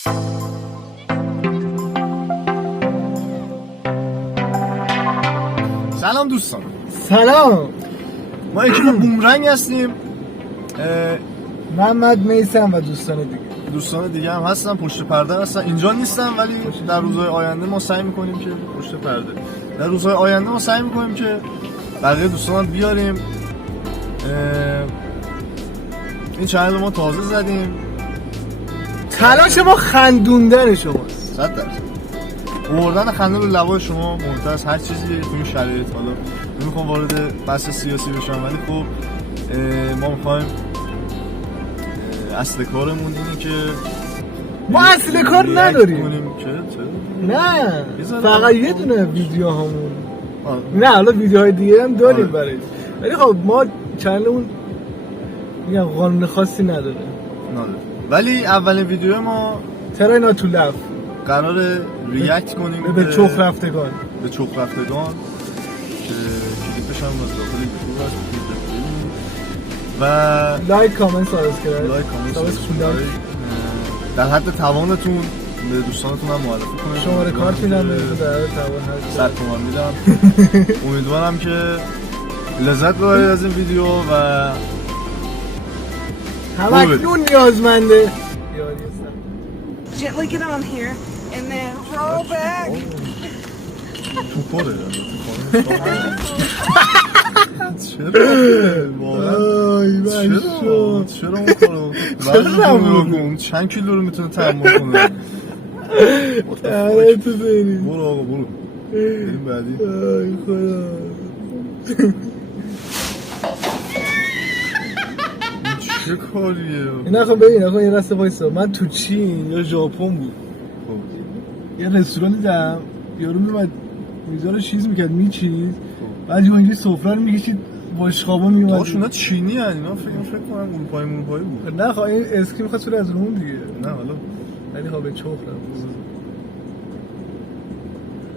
سلام دوستان. سلام. ما اکیپ بومرنگ هستیم. محمد میثم و دوستان دیگه هم هستن، پشت پرده هستن. اینجا نیستن ولی در روزهای آینده ما سعی میکنیم که بقیه دوستان هم بیاریم. این چنل ما تازه زدیم. تلاش ما خندوندن شماست. 100% آوردن خنده رو لبای شما مهمتر از هر چیزی تو این شرایط. حالا نمیخوام وارد بحث سیاسی بشم ولی خب ما میخوایم اصل کارمون اینه که ما اصل کار نداریم. نه فقط یه دونه ویدیو همون. نه حالا ویدیوهای دیگه هم داریم برای، ولی خب ما چنلمون میگم قانون خاصی نداره. ولی اولین ویدیو ما ترای ناتو لف قرار ریاکت کنیم به چخ رفتگان که کلیپش هم از داخل یوتیوب هست و لایک کامنت سابسکرایب در حد توانتون به دوستانتون هم معرفی کنید. شماره کارت میدم در حد توان هست. 100 تومان میدم. امیدوارم که لذت ببرید از این ویدیو و همکنون نیازمنده. Gently get on here and then roll back. تو پره چرا اون کارو بعضی چند کیلو رو میتونه تحمل کنه؟ تو زنی برو آقا برو بریم بعدی. ای خدا چه کاریه؟ اینا خب ببین آقا یه رسته وایسا، من تو چین یا ژاپن بود یه رستوران دیدم، یارو میومد میذاره چیز میکرد میچید بعد یه اینجوری سفره رو میکشید باشقابا میومد. داشونا چینی هن اینا، فکر کنم اروپایی بود. نه خب این اسکریم خواست بره از روم دیگه. نه حالا ولی خب به چخ رفت.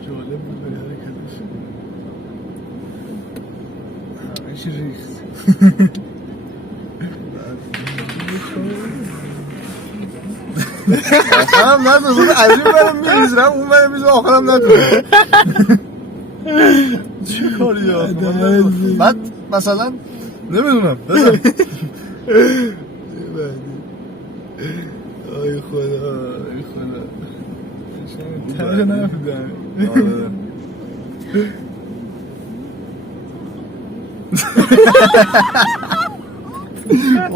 جالب بود به حرکتش. همه چی ریخت. آخرم نداره از این برم میریزرم اون برم میزم آخرم نداره. چه کاری ها بعد مثلا نمیدونم بزن. آی خدا تره نفیدم.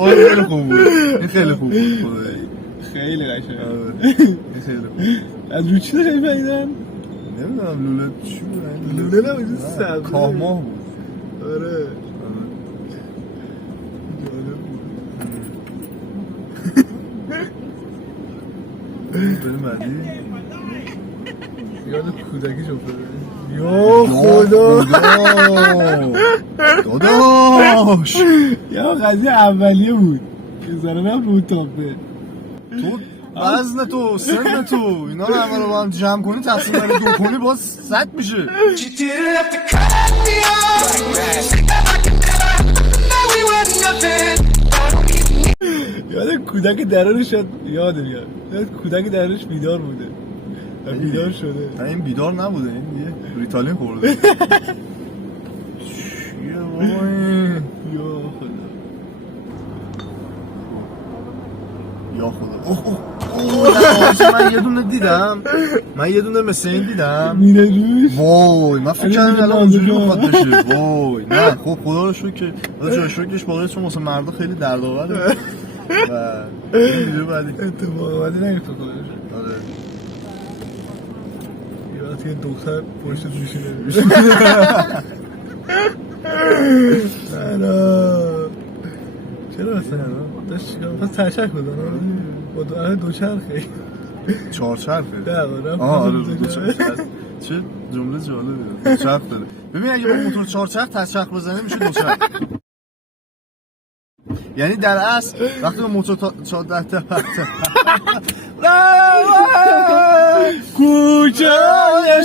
خیلی خوب بود. این خیلی خوب بود. خیلی قشنگ. خیلی خوب. از رو چی خیلی فهمیدن؟ نمیدونم لوله چی بود؟ لوله نمیدونم سبزه کاماه بود. آره بریم بعدی. یاد کودکی افتاده. یا خدا داداش یا قضیه اولیه بود که زنه رفت رو تاپه. تو وزن تو سن تو اینا رو همه رو با هم جمع کنی تقسیم بر دو کنی باز 100 میشه. یاد کودک درونش یاد میاد. یاد کودک درونش بیدار بوده و بیدار شده. این بیدار نبوده، این یه ریتالین خورده. چیه بابا این؟ یا خدا من یه دونه دیدم، من یه دونه مثل این دیدم میره روش. وای من فکر کردم الان اونجوری بخواد بشه. وای نه خب خدا رو شکر که جای شکرش باقی چون واسه مردا خیلی دردآوره و این ویدیو بعدی اتفاقی نمیفته خودش. آره یه وقتی یه دختر پشت روشی نمیشه. چرا اصلا داشت چیکار می‌خواست تشک بزنه با دوچرخه چهارچرخه. آره دوچرخه. چه جمله جالبه. دوچرخ داره. ببین اگه با موتور چهارچرخ تچرخ بزنه میشه دوچرخ. یعنی در اصل وقتی با موتور چهارچرخ کوچه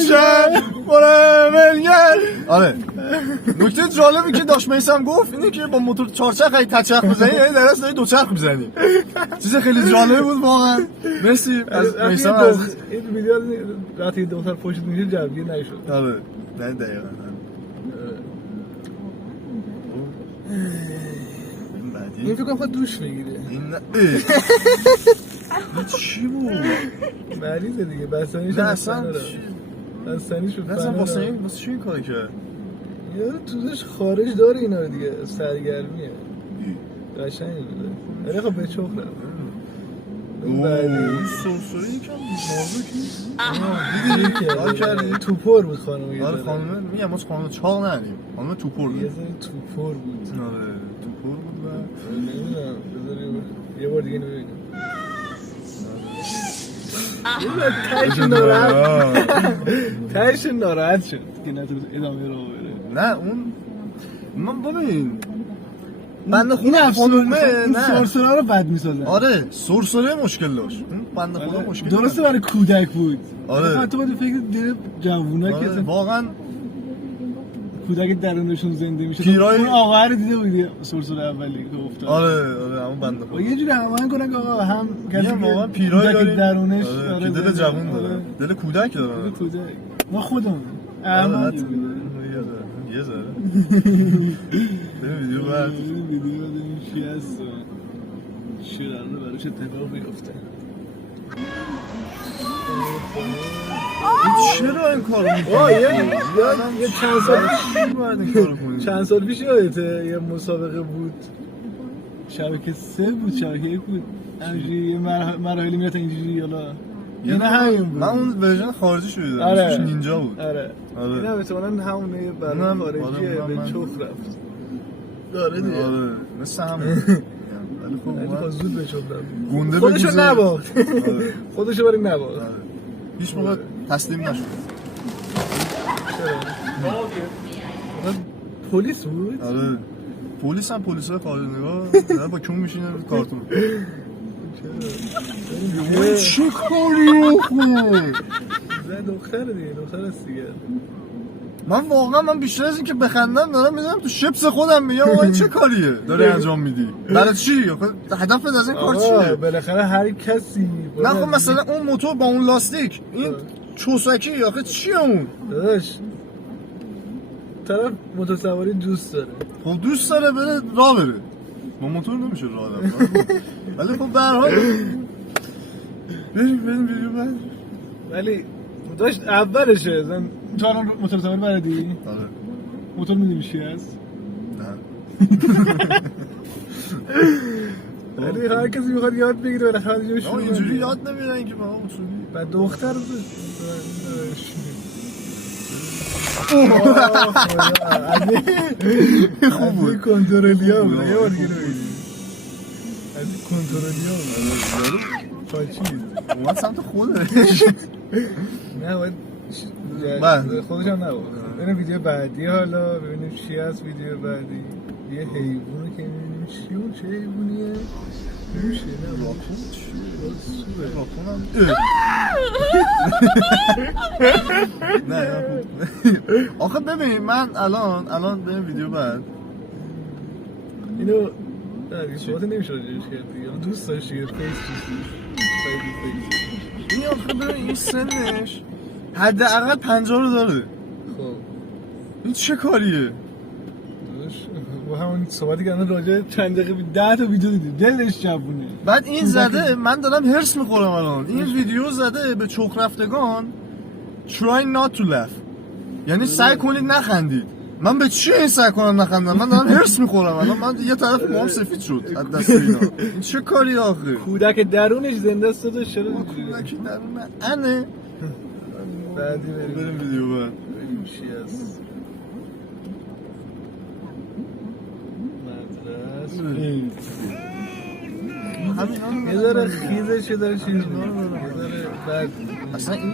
شهر برمنگر آره نکته جالبی که داشت میسم گفت اینه که با موتور چهارچرخ اگه تچرخ بزنی یعنی در اصل دوچرخ میزنی. چیز خیلی جالبی بود واقعا. مرسی از میسم عزیز. این ویدیو وقتی دختر پشت میشه جوگیر نشد. آره نه دقیقاً. این فکر کنم خود دوش میگیره. این چی بود؟ مریضه دیگه بستنیش نه اصلا بستنیش رو اصلا واسه چی این کاری کرد؟ یارو توزش خارج داره اینا رو دیگه سرگرمیه قشنگه بوده ولی خب به چخ رفت اوه سرسره یکم دیدی که حال کردی؟ توپر بود خانم یه آره خانمه میگم از خانمه چاق نداریم خانمه توپر بود یه ذره توپر بود آره توپر بود و نمیدونم بذار یه بار دیگه نبینیم تایش ناراحت شد که نتونست ادامه رو بره نه اون من ببین بنده خدا خانومه نه سرسره رو بد میسازن آره سرسره مشکل داشت بنده خدا مشکل درسته برای کودک بود آره حتی باید فکر دیر جوونا که واقعا کودک درونشون زنده میشه پیرای اون آقا رو دیده بودی سرسره اولی که افتاد آره همون بنده خدا یه جوری هماهنگ کنن که آقا هم کسی که واقعا پیرای داره درونش که دل جوون داره دل کودک داره کودک ما خودمون یه ذره ویدیو بعد این چی هست شیرانه براش اتفاق بیفته چرا این کارو یه چند سال پیش یادته یه مسابقه بود شبکه 3 بود شبکه 1 بود همینجوری یه مراحلی میاد اینجوری یالا یعنی همین بود من اون ورژن خارجی شو دیدم اسمش نینجا بود آره اینا مثلا همونه برای خارجیه به چخ رفت داره دیگه آره مثل همون ولی خب زود به چخ رفت گونده خودشو نباخت خودشو برای نباخت هیچ موقع تسلیم نشد پلیس بود؟ آره پلیس هم پلیسای خارج نگاه با کیون میشینه کارتون چه کاریه خوب دختر دیگه دختر است دیگه من بیشتر از این که بخندم دارم میذارم تو شپس خودم میگم آقا چه کاریه داری انجام میدی برای چی هدفت از این کار چیه بالاخره هر کسی نه خب مثلا اون موتور با اون لاستیک این چوسکی آخه چیه اون داداش طرف موتور سواری دوست داره خب دوست داره بره راه بره با موتور نمیشه راه رفت ولی خب به هر حال بریم ویدیو بعد ولی داشت اولشه زن تو الان موتور سواری بردی؟ آره موتور میدونی چی هست؟ نه ولی هر کسی میخواد یاد بگیره بالاخره جوش اینجوری یاد نمیدن که ما اصولی بعد دختر خوب بود کنترلیا بود یه بار دیگه از کنترلیا بود پاچید اومد سمت خودش نه باید خودش هم نبود بریم ویدیو بعدی حالا ببینیم چی هست ویدیو بعدی یه حیوونه که میبینیم چی اون چه حیوونیه نمیشه نه راکون چیه راکون هم نه آخه ببین من الان بریم ویدیو بعد اینو دیگه صحبت نمیشه راجعش کرد دیگه دوست داشتی فیس این آخه ببین این سنش حداقل 50 رو داره خب این چه کاریه با همون صحبتی که الان راجع چند دقیقه 10 تا ویدیو دیدی دلش جوونه بعد این زده من دارم هرس میخورم الان این ویدیو زده به چخ رفتگان try not to laugh یعنی سعی کنید نخندید من به چی این سعی کنم نخندم من دارم هرس میخورم الان من یه طرف موام سفید شد از دست اینا این چه کاری آخه کودک درونش زنده است تو چرا کودک درون انه بعدی بریم ویدیو بعد ببینیم چی هست یه ذره خیزه چه داره چیز بود یه ذره بعد اصلا این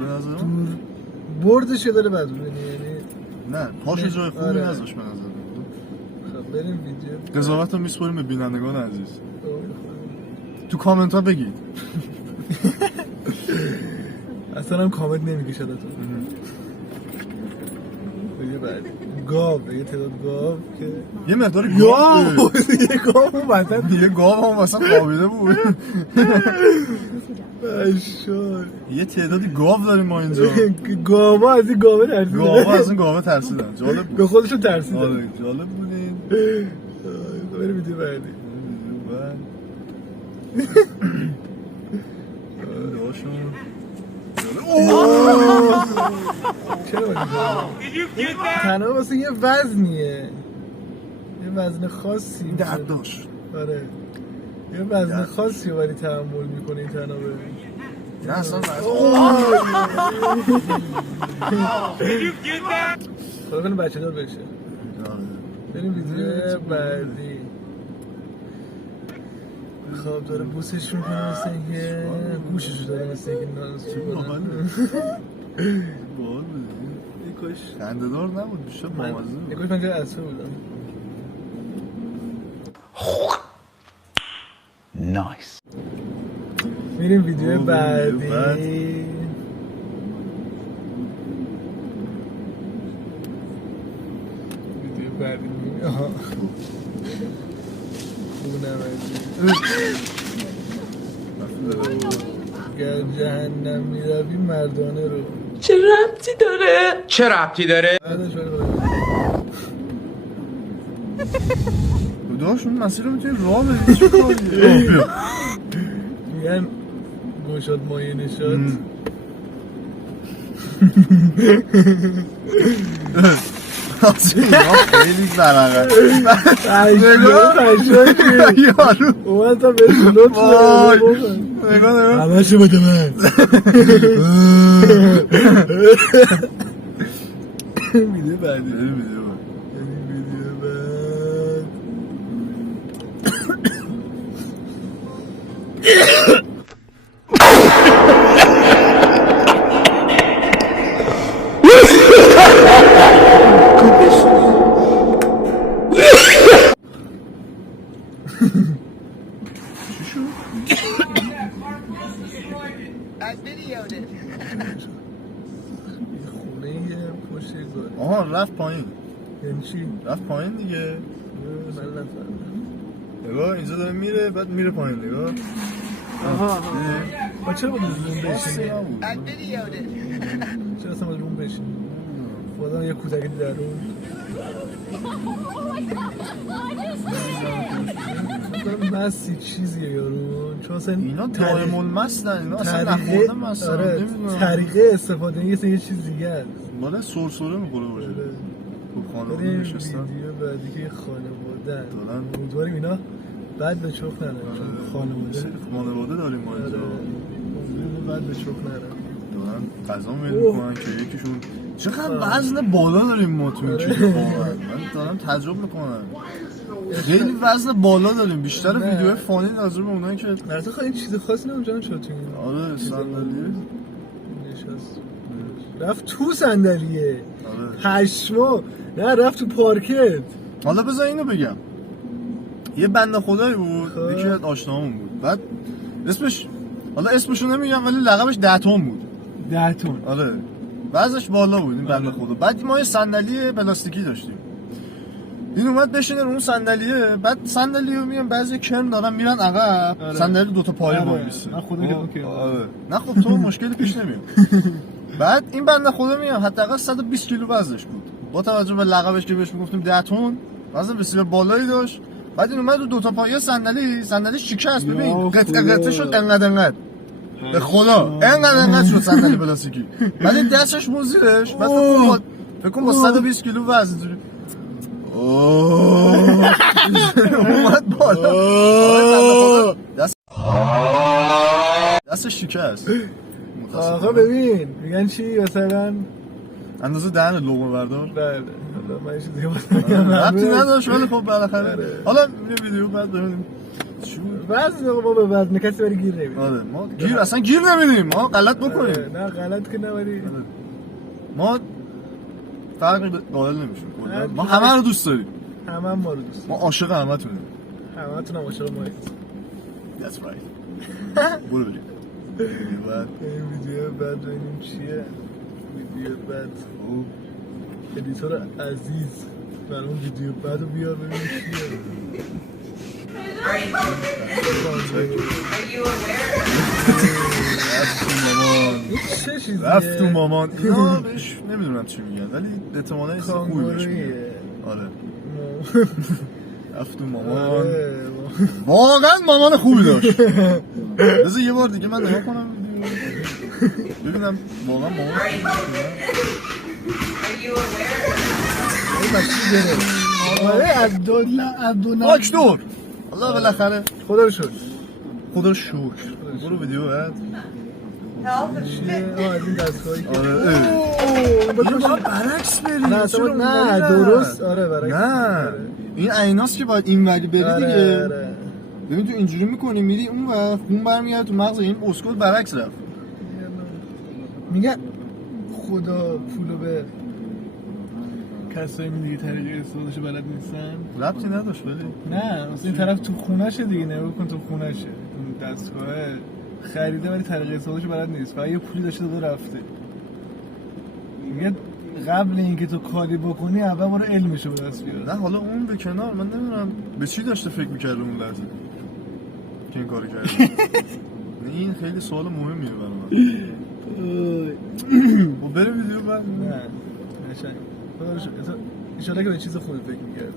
به نظر بردش چه داره بعد بود یعنی نه پاش جای خوبی نذاش به نظر خب بریم ویدیو قضاوت رو میسپاریم به بینندگان عزیز تو کامنت ها بگید اصلا هم کامنت نمیگه شده تو بگه بعد گاو یه تعداد گاو که یه مقدار گاو یه گاو اومدن یه گاو هم واسه خوابیده بود باشا یه تعدادی گاو داریم ما اینجا گاو از این گاوه ترسیدن گاو از این گاوه ترسیدن جالب بود به خودشون ترسیدن آره جالب بودین بریم ویدیو بعدی داشون چرا تنها واسه یه وزنیه یه وزن خاصی درد داشت آره یه وزن خاصی ولی تحمل میکنه این تنابه نه اصلا خدا کنه بچه دار بشه بریم ویدیو بعدی خب داره بوسش میکنه مثل اینکه گوششو داره مثل اینکه ناز چی باحال کنه باحال بود یکوش خنده‌دار نبود بیشتر بامزه بود یکوش من جای اصفه بودم نایس میریم ویدیو بعد. بعدی ویدیو بعدی میریم آها گر جهنم میروی مردانه رو چه ربطی داره؟ چه ربطی داره؟ داشت اون مسیر رو میتونی راه بدی چه کاریه میگن گوشاد مایه نشاد خیلی برقه یارو اومد تا بهش لطف نگاه همه شو بده من ویدیو بعدی ویدیو بعد خونه پشت گل آها رفت پایین یعنی چی؟ رفت پایین دیگه من نفهمیدم نگاه اینجا داره میره بعد میره پایین نگاه آها با چرا باید روم بشینی؟ چرا اصلا باید روم بشینی؟ خودم یه کودکی درون مستی چیزیه یارو چون اصلا اینا دائم المستن اینا اصلا نخورده مستن آره طریقه استفاده یه چیز دیگه است بالا سرسره میخوره باشه تو خانواده بریم نشستن ویدیو بعدی که خانواده دارن. امیدواریم اینا بعد به چخ نره چون خانواده خانواده داریم ما اینجا بعد به چخ نره دارن غذا میل میکنن که یکیشون چقدر وزن بالا داریم ما تو این چیز من دارم تجربه میکنم خیلی وزن بالا داریم بیشتر ویدیو فانی نظر به اونایی که مرتا خواهی چیز خاصی نمیجانم چرا تو این آره صندلیه نشست رفت تو صندلیه آره پشمو نه رفت تو پارکت حالا بذار اینو بگم یه بنده خدایی بود خب. یکی از آشناهامون بود بعد اسمش حالا اسمشو نمیگم ولی لقبش 10 تن بود 10 تن آره وزنش بالا بود این بنده خدا بعد ما یه صندلی پلاستیکی داشتیم این اومد بشینه رو اون صندلیه بعد صندلیو میان بعضی کرم دارن میرن عقب آره. صندلی دو تا پایه آره. وای میسه من خدا که آره نه خب تو مشکلی پیش نمیاد بعد این بنده خدا میاد حداقل 120 کیلو وزنش بود با توجه به لقبش که بهش میگفتیم 10 تن وزن بسیار بالایی داشت بعد این اومد رو دو تا پایه صندلی شکست ببین قطعه شد انقدر به خدا انقدر شد صندلی پلاستیکی بعد این دستش موزیرش بعد فکر کن با 120 کیلو وزن اینجوری اومد بالا دستش شکست آقا ببین میگن چی مثلا اندازه دهن لقمه بردار بله حالا من یه چیزی بگم ربطی نداشت ولی خب بالاخره حالا یه ویدیو بعد ببینیم وزن ما به وزن کسی ولی گیر نمیدیم آره ما اصلا گیر نمیدیم ما غلط بکنیم نه غلط که نه ولی ما فرقی قائل نمیشیم ما همه رو دوست داریم همه ما رو دوست ما عاشق همتونیم همه تون هم عاشق مایید That's right برو بریم این ویدیو بعد ببینیم چیه ویدیو بعد ادیتور عزیز برای اون ویدیو بعدو بیار ببینیم چیه. چه چیزیه؟ رفت اون مامان اینا بهش نمیدونم چی میگن ولی احتمالاً یه چیز خوبی بهش میگن. آره رفت اون مامان واقعا مامان خوبی داشت. بذار یه بار دیگه من نگاه کنم ببینم واقعا مامان خوبی آره عبدالله دکتر الله بالاخره خدا رو شکر. خدا رو شکر برو ویدیو بعد چیه؟ از این دستگاهی که آره اینو باید برعکس بری نه چرا نه اونوری درست آره برای نه این عیناست که باید این وری بری دیگه. آره. ببین تو اینجوری میکنی میری اون و خون برمیاد تو مغز این اسکول برعکس رفت. میگن خدا پولو به کسایی میدی طریق استفادهشو بلد نیستن. ربطی نداشت ولی نه اصلا این طرف تو خونشه دیگه نگاه کن تو خونشه اون دستگاهه خریده ولی طریق استفادهشو بلد نیست فقط یه پولی داشته داده رفته. میگه قبل اینکه تو کاری بکنی اول برو علمشو به دست بیار. نه حالا اون به کنار من نمیدونم به چی داشته فکر میکرد اون لحظه که این کارو کرد. این خیلی سوال مهمیه برای من. و بریم ویدیو بعد نه نشنگ خدا رو شکر ایشالا که به چیز خوبی فکر میکرد.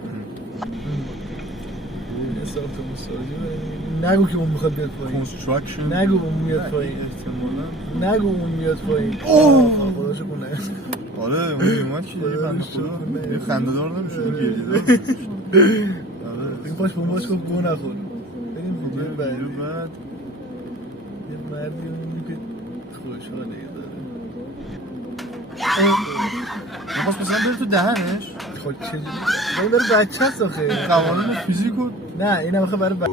ساختمون سازی نگو که اون میخواد بیاد پایین. کنستراکشن نگو اون میاد پایین. احتمالاً نگو اون میاد پایین. خدا شکر نه. آره اون اومد که یه بنده خدا یه خنده‌دار نمیشه این گریه دار. آره این پاش بوماش گفت گو نخور. بریم ویدیو بعد. یه مردی اونی که خوشحاله داره. می‌خواست مثلا بره تو دهنش. خود چجوری؟ این برای بچه هست آخه. قوانین فیزیک و نه این هم برای بچه.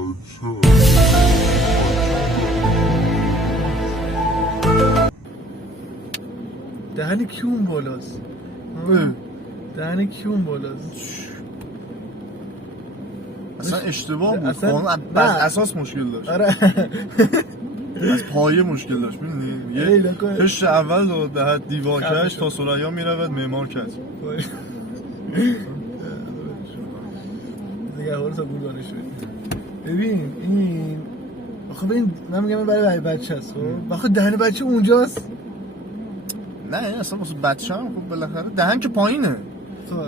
دهن کیون بالاست؟ دهن کیون بالاست؟ اصلا اشتباه بود. اصلا بس اساس مشکل داشت. آره از پایه مشکل داشت می‌دونی یه پشت اول رو به دیوار کش تا ثریا میرود معمار کش دیگه هر تا گورگانه شد. ببین این آخه ببین من میگم برای بچه است خب آخه دهن بچه اونجاست. نه این اصلا واسه بچه‌م خب بالاخره دهن که پایینه.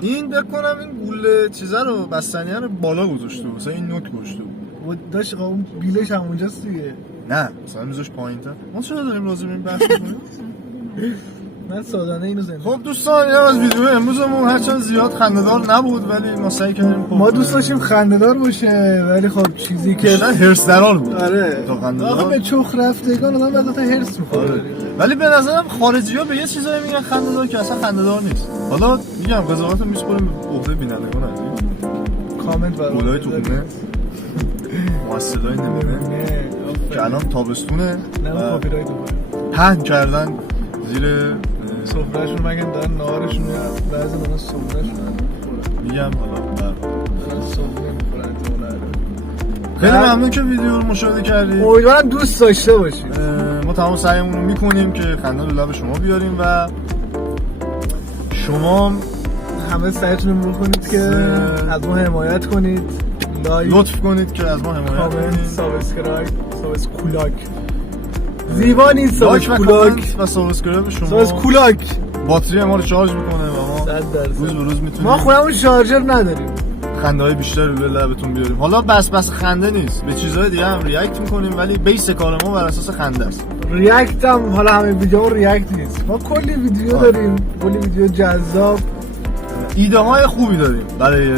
این بکنم این گوله چیزا رو بستنیه رو بالا گذاشته بود مثلا این نوک گذاشته بود و داشت اون بیلش هم اونجاست دیگه. نه مثلا میذاش پایین‌تر. ما چرا داریم راضی به این بحث می‌کنیم؟ من سادانه اینو زنده. خب دوستان این از ویدیو امروزمون هرچند زیاد خنده‌دار نبود ولی ما سعی کردیم ما دوست داشتیم خنده‌دار باشه ولی خب چیزی که نه هرس درار بود. آره تا خنده‌دار. آخه به چخ رفتگان آدم بعد تا هرس می‌خوره. ولی به نظرم خارجی‌ها به یه چیزایی میگن خنده‌دار که اصلا خنده‌دار نیست. حالا میگم قضاوت رو میسپاریم به عهده بینندگان عزیز. کامنت برام گلای تو خونه موسسه‌های نمونه که الان تابستونه نه کپی رایت بود. پهن کردن زیر سفرهشون مگه دارن نهارشون میاد بعضی موقع سفرهشون میگم حالا سفره میخورن خیلی ممنون که ویدیو رو مشاهده کردید. امیدوارم دوست داشته باشید. ما تمام سعیمون رو میکنیم که خنده رو لب شما بیاریم و شما همه سعیتون رو کنید که از ما حمایت کنید. لایک لطف کنید که از ما حمایت کنید. سابسکرایب کولاک زیبا نیست کولاک و سابسکرایب شما کولاک باتری ما رو شارژ میکنه و ما 100% روز به روز میتونیم ما خودمون شارژر نداریم خنده های بیشتری به لبتون بیاریم. حالا بس خنده نیست به چیزهای دیگه هم ریاکت میکنیم ولی بیس کار ما بر اساس خنده است. ریاکت هم حالا همه ویدیو ریاکت نیست. ما کلی ویدیو داریم کلی ویدیو جذاب ایده های خوبی داریم برای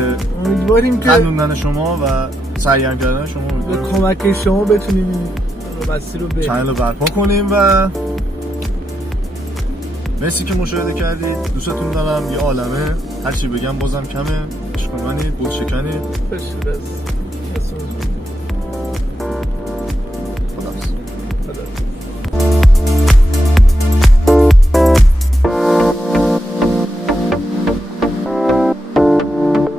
امیدواریم که خندوندن شما و سرگرم کردن شما به کمک شما بتونیم مسیر رو بریم چنل رو برپا کنیم و مرسی که مشاهده کردید. دوستتون دارم. یه عالمه هرچی بگم بازم کمه. عشق کنید بول شکنید.